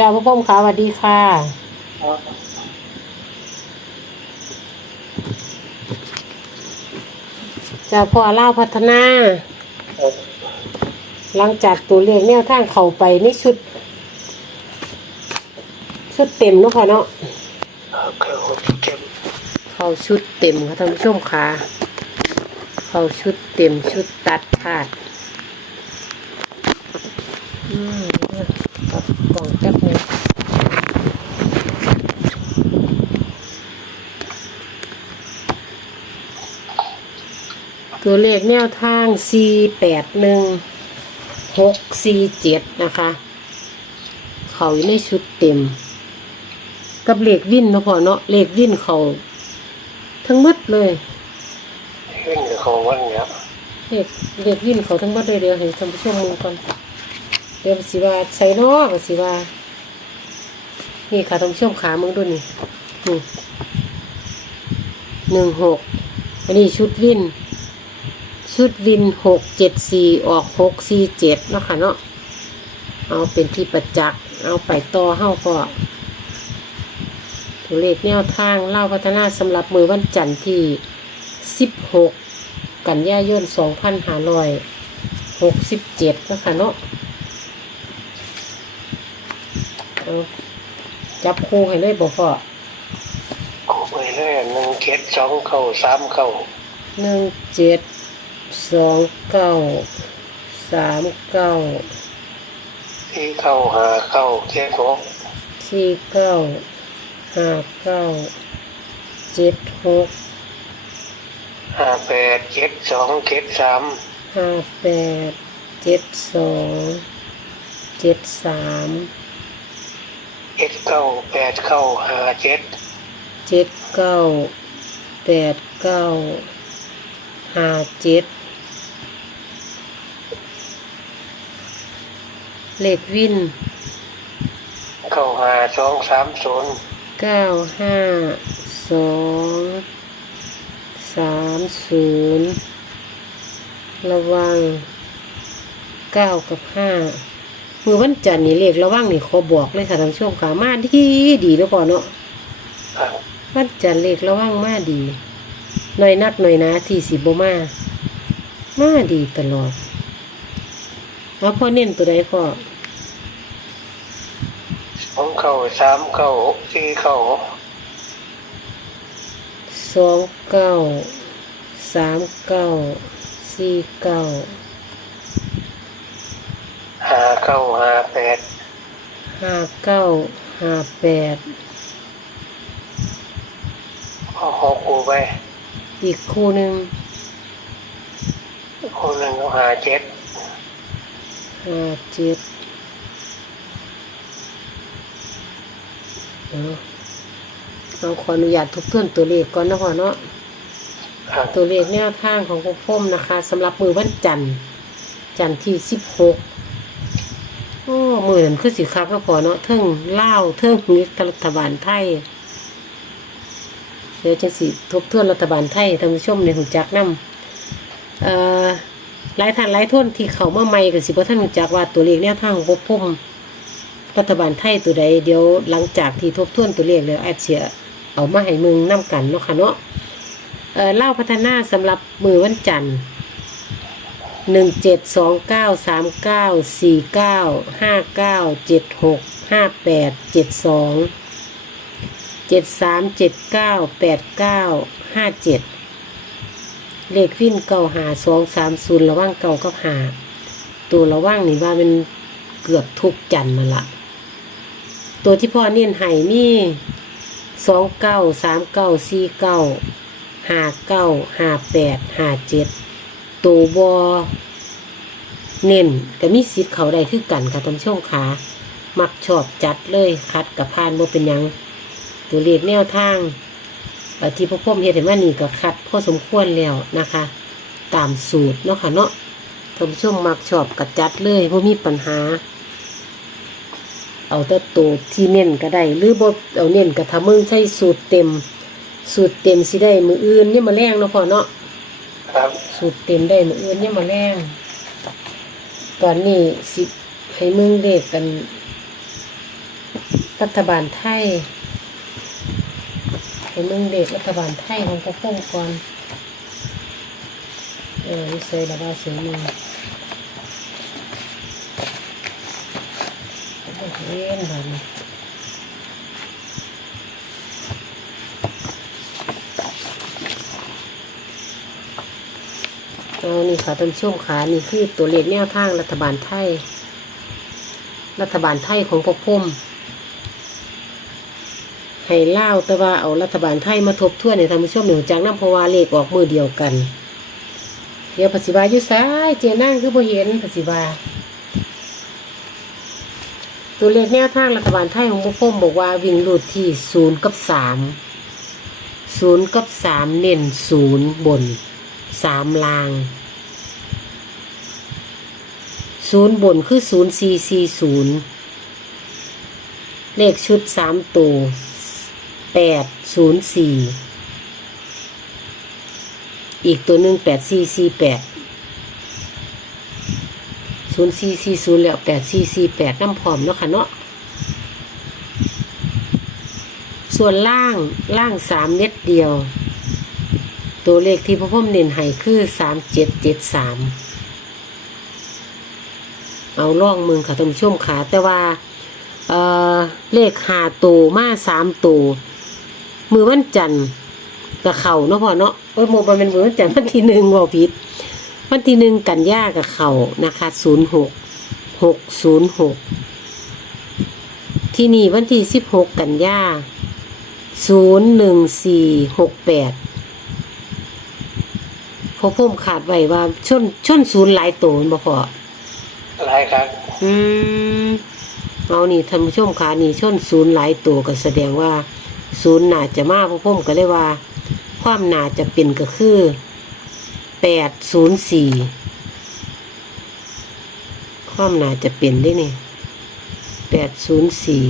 จ้าพ่อพ่อมค่ะสวัสดีค่ะ จ้าพ่อเล่าพัฒนา หลังจากตัวเลขแนวทางเข้าไปนี่ชุด ชุดเต็มเนาะค่ะเนาะเข้าเก็บเข้าชุดเต็มค่ะท่านผู้ชมค่ะ เข้าชุดเต็มชุดตัดขาดอืม ตัดกล่องแป๊บนึงตัวเลขแนวทาง C แปดหนึ่งหก C เจ็ดนะคะ เขาอยู่ในชุดเต็ม กับเลขวินเนาะพอเนาะเลขวินเขา ทั้งหมดเลยขึ้นกับของวันเนี้ยเลขเลขวินเขาทั้งหมดเลยเดี๋ยวให้ท่านผู้ชมมึงก่อนเดี๋ยวสิว่าใส่เนอกสิว่า นี่ค่ะท่านผู้ชมขามึงดูนี่นี่หนึ่งหกอันนี้ชุดวิน ชุดวินหกเจ็ดสี่ออกหกสี่เจ็ดเนาะค่ะเนาะเอาเป็นที่ประจักษ์เอาไปต่อเฮ้าก็ตัวเลขแนวทางเล่าพัฒนาสำหรับมือวันจันทร์ที่สิบหกกันยายนสองพันห้าร้อยหกสิบเจ็ดนาะคะเนาะ เอาจับคู่ให้เลยบอกพ่อกูไปเรื่อยหนึ่งเจ็ดสองเก้าสามเก้าหนึ่งเจ็ดสองเก้าสามเก้าที่เก้าหาเก้าเจ็ดหกสี่เก้าห้าเก้าเจ็ดหกห้าแปดเจ็ดสองเจ็ดสามห้าแปดเจ็ดสองเจ็ดสาม เจ็ดเก้าแปดเก้าห้าเจ็ดเจ็ดเก้าแปดเก้าห้าเจ็ดเลขวินเก้าห้าสองสามศูนย์เก้าห้าสองสามศูนย์ระวังเก้ากับห้า มือวันจันทร์นี่เลขระวังนี่ขอบอกเลยค่ะท่านผู้ชมค่ะมาดีดีแล้วก่อนเนาะครับวันจันทร์เลขระวังมาดีหน่อยนักหน่อยนะที่สิบมามาดีตลอดแล้วพ่อเน้นตัวใดพ่อสองเก้าสามเก้าสี่เก้าสองเก้าสามเก้าสี่เก้าห้า เก้าห้าแปดห้าเก้าห้าแปดเอาหกกูไปอีกคู่หนึ่งคนหนึ่งก็หาเจ็ดห้าเจ็ดเอาเอาขออนุญาตทบทวนตัวเลขก่อนนะพ่อเนาะครับตัวเลขแนวทางของพวกพ่มนะคะสำหรับมือวันจันทร์จันทร์ที่สิบหก โอ้มือนั้นคือสิคักก็พอเนาะเทิงเล่าเทิงนี้รัฐบาลไทยเดี๋ยวจะสิทบทวนรัฐบาลไทยท่านผู้ชมในหูจักนํเอ่อหลายท่านหลายท่านที่เขามาใหม่กับสิบ่ท่านหูจักว่าตัวเลขแนวทางของพวกพ่มรัฐบาลไทยตัวใดเดี๋ยวหลังจากที่ทบทวนตัวเลขแล้วแอดเสียเอามาให้มึงนํกันเนาะค่ะเนาะเอ่อเล่าพัฒนาสำหรับมือวันจันทร์ หนึ่งเจ็ดสองเก้าสามเก้าสี่เก้าห้าเก้าเจ็ดหกห้าแปดเจ็ดสองเจ็ดสามเจ็ดเก้าแปดเก้าห้าเจ็ดเลขวิ่นเก้าหาสองสามศูนย์ระว่างเก้ากับหา ตัวระว่างนี่ว่ามันเกือบทุกจันทร์มาละตัวที่พ่อเน้นให้มีสองเก้าสามเก้าสี่เก้าห้าเก้าห้าแปดห้าเจ็ด ตัวบอเน้นก็มีสิทธิ์เขาได้คือกันค่ะท่านผู้ชมขามักชอบจัดเลยคัดกับพานบ่เป็นยัง ตัวเลขแนวทางที่พ่อพ่อมเฮ็ดให้มานี่ก็คัดพอสมควรแล้วนะคะ ตามสูตรเนาะค่ะเนาะท่านผู้ชมมักชอบกับจัดเลยบ่มีปัญหา เอาแต่ตัวที่เน้นก็ได้ หรือบ่เอาเน้นก็ถ้ามึงใช้สูตรเต็ม สูตรเต็มสิได้มืออื่นนี่มาแรงเนาะพ่อเนาะ ครับสูตรเต็มได้มืออื่นเนี่ยมาแรงตอนนี้สิให้มึงเด็กกัน รัฐบาลไทยให้เมืองเด็กรัฐบาลไทยของพวกพุ่มก่อนเออใส่ระบาเสียงหนึ่งเว้นแบบนี้ เอานี่ค่ะท่านผู้ชมขานี่คือตัวเลขแนวทางรัฐบาลไทย รัฐบาลไทยของพวกพุ่มให้เล่าแต่ว่าเอารัฐบาลไทยมาทบทวนในท่านผู้ชมหนึ่งจากน้ำพราะว่าเลขออกมือเดียวกัน เดี๋ยวภาษีบาอยู่ซ้ายเจนั่งคือบ่เห็นภาษีบาตัวเลขแนวทางรัฐบาลไทยของพวกพุ่มบอกว่าวิ่งหลุดที่ศูนย์กับสามศูนย์กับสามเน้นศูนย์บน สามลางศูนย์บนคือศูนย์สี่สี่ศูนย์เลขชุดสามตัวแปดศูนย์สี่อีกตัวหนึ่งแปดสี่สี่แปดศูนย์สี่สี่ศูนย์แล้วแปดสี่สี่แปดน้ำพร้อมเนาะค่ะเนาะส่วนล่างล่างสามเม็ดเดียว ตัวเลขที่พ่อพ่อมเน้นให้คือสามเจ็ดเจ็ดสามเอาล่องมึงค่ะท่านผู้ชมค่ะแต่ว่าเอ่อเลขหาตัวมาสามตัวมือวันจันทร์กับเข่าเนาะพ่อเนาะเอ้ยโมบเป็นมือวันจันทร์วันที่หนึ่งบอกผิดวันที่หนึ่งกันยากับเข่านะคะศูนย์หกหกศูนย์หกที่นี่วันที่สิบหกกันยาศูนย์หนึ่งสี่หกแปด อพุ่มขาดไว้ว่าชนชนศูนย์หลายตัวบ่พอหลายครั้งอืมเอานี่ท่านผู้ชมค่ะนี่ชนศูนย์หลายตัวก็แสดงว่า ศูนย์น่าจะมาพวกผมก็เลยว่า ความน่าจะเป็นก็คือแปดศูนย์สี่ความน่าจะเป็นได้นี่แปดศูนย์สี่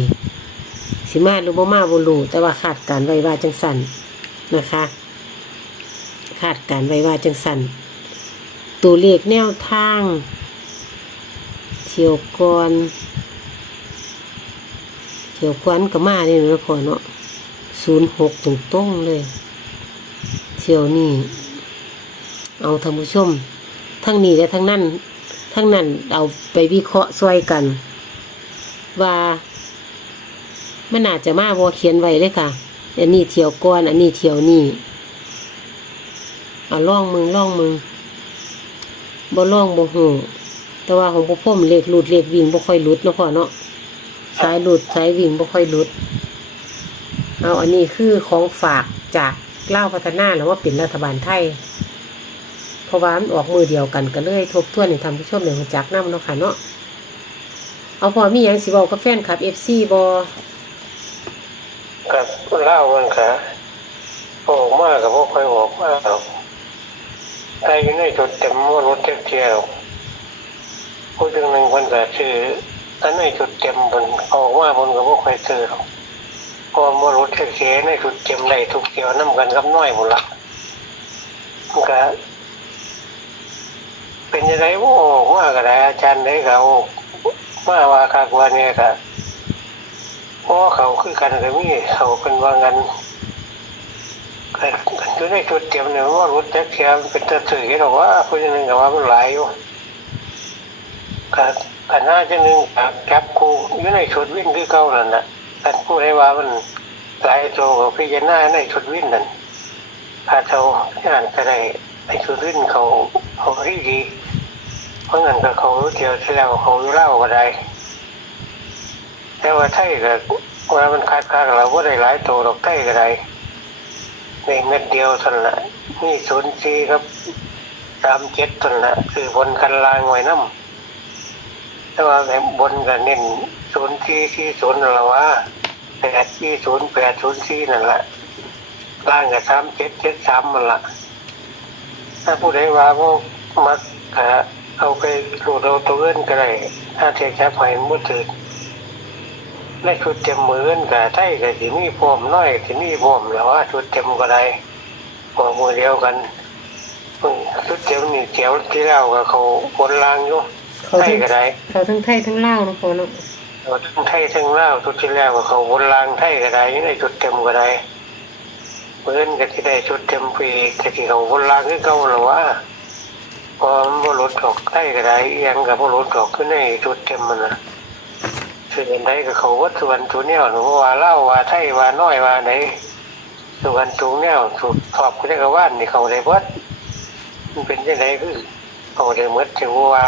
สิมาหรือบ่มาบ่รู้แต่ว่าคาดการไว้ว่าจังสันนะคะ คาดการไว้ว่าจังสันตัวเลขแนวทางเที่ยวก่อนเที่ยวก่อนก็มาเนี่ยนะพ่อเนาะศูนย์หกตรงต้องเลยเที่ยวนี้เอาท่านผู้ชม ทั้งนี้และทั้งนั้น ทั้งนั้นเอาไปวิเคราะห์ช่วยกัน ว่ามันอาจจะมาบอเขียนไว้เลยค่ะ อันนี้เที่ยวก่อน อันนี้เที่ยวนี้ เอาล่องมึงล่องมึงบ่ล่องบ่หูแต่ว่าของพวกผมเลขหลุดเลขวิ่งบ่ค่อยหลุดเนาะพ่อเนาะสายหลุดสายวิ่งบ่ค่อยหลุด เอาอันนี้คือของฝากจากเล่าพัฒนาแล้วว่าเป็นรัฐบาลไทยเพราะว่ามันออกมือเดียวกันก็เลยทบทวนให้ทำผู้ชมในหัวจักน้ำเนาะค่ะเนาะเอาพอมีหยังสิบอกกับแฟนคลับ FC บ่กับเล่ามันค่ะออกมากกับพวกคอยออกมาก แต่อยู่ในจุดเต็มว่ารถเทียบเทียวพูดถึงหนึ่งคนแต่ชื่ออันในจุดเต็มบนออกมาบนกับพวกคอยซื้อหรอกพอมารถเทียบเทียในจุดเต็มได้ทุกเที่ยวน้ำกันกับน้อยหมดละมันก็เป็นยังไงว่าออกมาก็ได้อาจารย์ได้เขามาว่าคากว่าเนี่ยค่ะเพราะว่าเขาคือกันกับมีเขาเป็นว่างัน อยู่ในจุดเตรียมเนี่ยว่ารถแท็กซี่มันเป็นตะสื่อหรอกว่าคนหนึ่งกับว่ามันหลายอยู่กันกันหน้าจะนึงจับกูอยู่ในชุดวิ่งคือเก่านั่นน่ะกันพูดได้ว่ามันหลายโตกับพี่จะหน้าในชุดวิ่งนั่นถ้าเขาที่นั่นก็ได้ในชุดวิ่งเขาเขาดีดีเพราะงั้นก็เขาเที่ยวที่แล้วเขาดูเล่าก็ได้ แต่ว่าไทยก็ว่ามันคาดคาดเราว่าได้หลายตัวดอกไทยก็ได้ ในเม็ดเดียวเท่านั้นละมีศูนย์สี่ครับสามเจ็ดเท่านั้นละคือบนกันลางไว้น้ำแต่ว่าแบบบนกันเน้นศูนย์สี่สี่ศูนย์นั่นละว่าแปดสี่ศูนย์แปดศูนย์สี่นั่นแหละล่างกับสามเจ็ดเจ็ดสามมันละถ้าผู้ใดว่าว่ามักเอาไปหลดเอาตัวเงินก็ได้ถ้าเทียบแค่ไฟมือถือ ในชุดเต็มมือนกับไทยกับที่มีพร้อมน้อยที่มีพร้อมแล้วว่าชุดเต็มก็ได้พอมือเดียวกันอืมชุดเต็มนี่เจียวที่แล้วกับเขาบนรางอยู่เขาไทยทั้งก็ได้เขาทั้งไทยทั้งลาวเนาะพ่อเนาะเราทั้งไทยทั้งลาวทุกที่แล้วก็เขาบนรางไทยก็ได้ยังได้ชุดเต็มก็ได้เพื่อนก็ที่ได้ชุดเต็มปีก็ที่เขาบนรางคือเก่าหรอวะพอมันบ่ลดออกไทยก็ได้อิหยังกับบ่ลดออกขึ้นในชุดเต็มมันนะ คืออันใดก็เขาวัดส่วนตัวแนวหนูว่าเล่าว่าไทยว่าน้อยว่าไหนส่วนตัวแนวสุดสอบก็ได้กว่านนี่เขาได้เบิดมันเป็นยังไงคือเขาได้หมดถึงว่า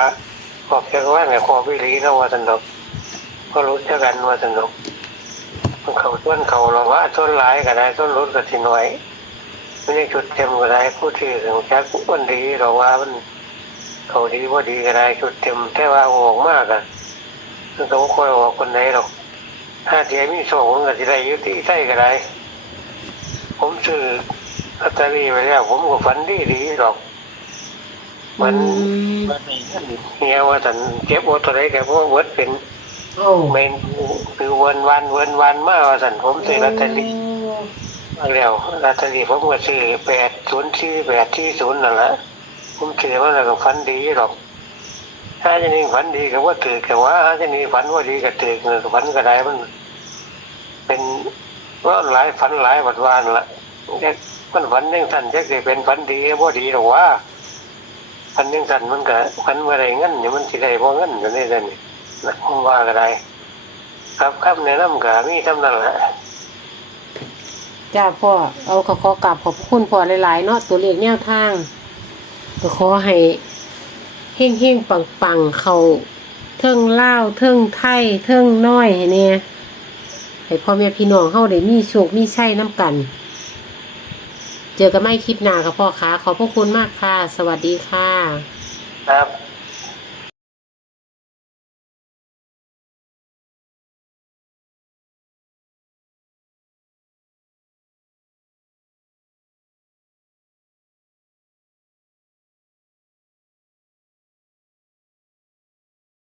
ขอบจักรว่านกับขอบวิลีเนาะว่าสนุกก็รู้จักกันว่าสนุกมันเขาต้นเขาหรอว่าต้นหลายก็ได้ต้นรถก็สิหน่อยไม่ได้จุดเต็มก็ได้ผู้ที่ถึงจักวันดีหรอว่ามันเขาดีว่าดีก็ได้จุดเต็มแต่ว่าออกมากอะ มันก็บ่ค่อยออกคนไหนหรอกถ้าเดียวมีสองมันก็สิได้อยุติใส่ก็ได้ผมซื้อลอตเตอรี่ไปแล้ว ผมก็ฝันดีดีหรอก มันอืมมันเฮียว่าสันเก็บโอตัวไหนแกเพราะว่าเวิร์ดเป็นโอ้เมนคือวันวันวันวันมากว่าสันผมซื้อลอตเตอรี่มาแล้วลอตเตอรี่ผมก็ซื้อแปดศูนย์ที่แปดที่ศูนย์นั่นแหละผมซื้อมาแล้วก็ฝันดีหรอก ถ้าจะนี่ฝันดีก็ว่าถือแต่ว่าถ้าจะนี่ฝันว่าดีก็ถือเงินฝันก็ได้มัน เป็นว่าหลายฝันหลายวันวานละแค่มันฝันยังสั้นจะเกิดเป็นฝันดีว่าดีหรอว่าฝันยังสั้นมันก็ฝันเมื่อไรเงินเนี่ยมันสิได้บ่เงินกันนี่เลยนี่นะผมว่าก็ได้ครับครับแนะนำก็มีทำนั่นแหละจ้าพ่อเอาขอขอกราบขอบคุณพ่อหลายๆเนาะตัวเลขแนวทางก็ขอให้ เฮงเฮงปังปังๆเขาเทิงเล่าเทิงไทยเทิงน้อยให้เนี่ยให้พ่อแม่พี่น้องเข้าได้มีโชคมีชัยน้ำกัน เจอกันไม่คลิปหน้าค่ะพ่อค้าขอบพระคุณมากค่ะ สวัสดีค่ะ ครับ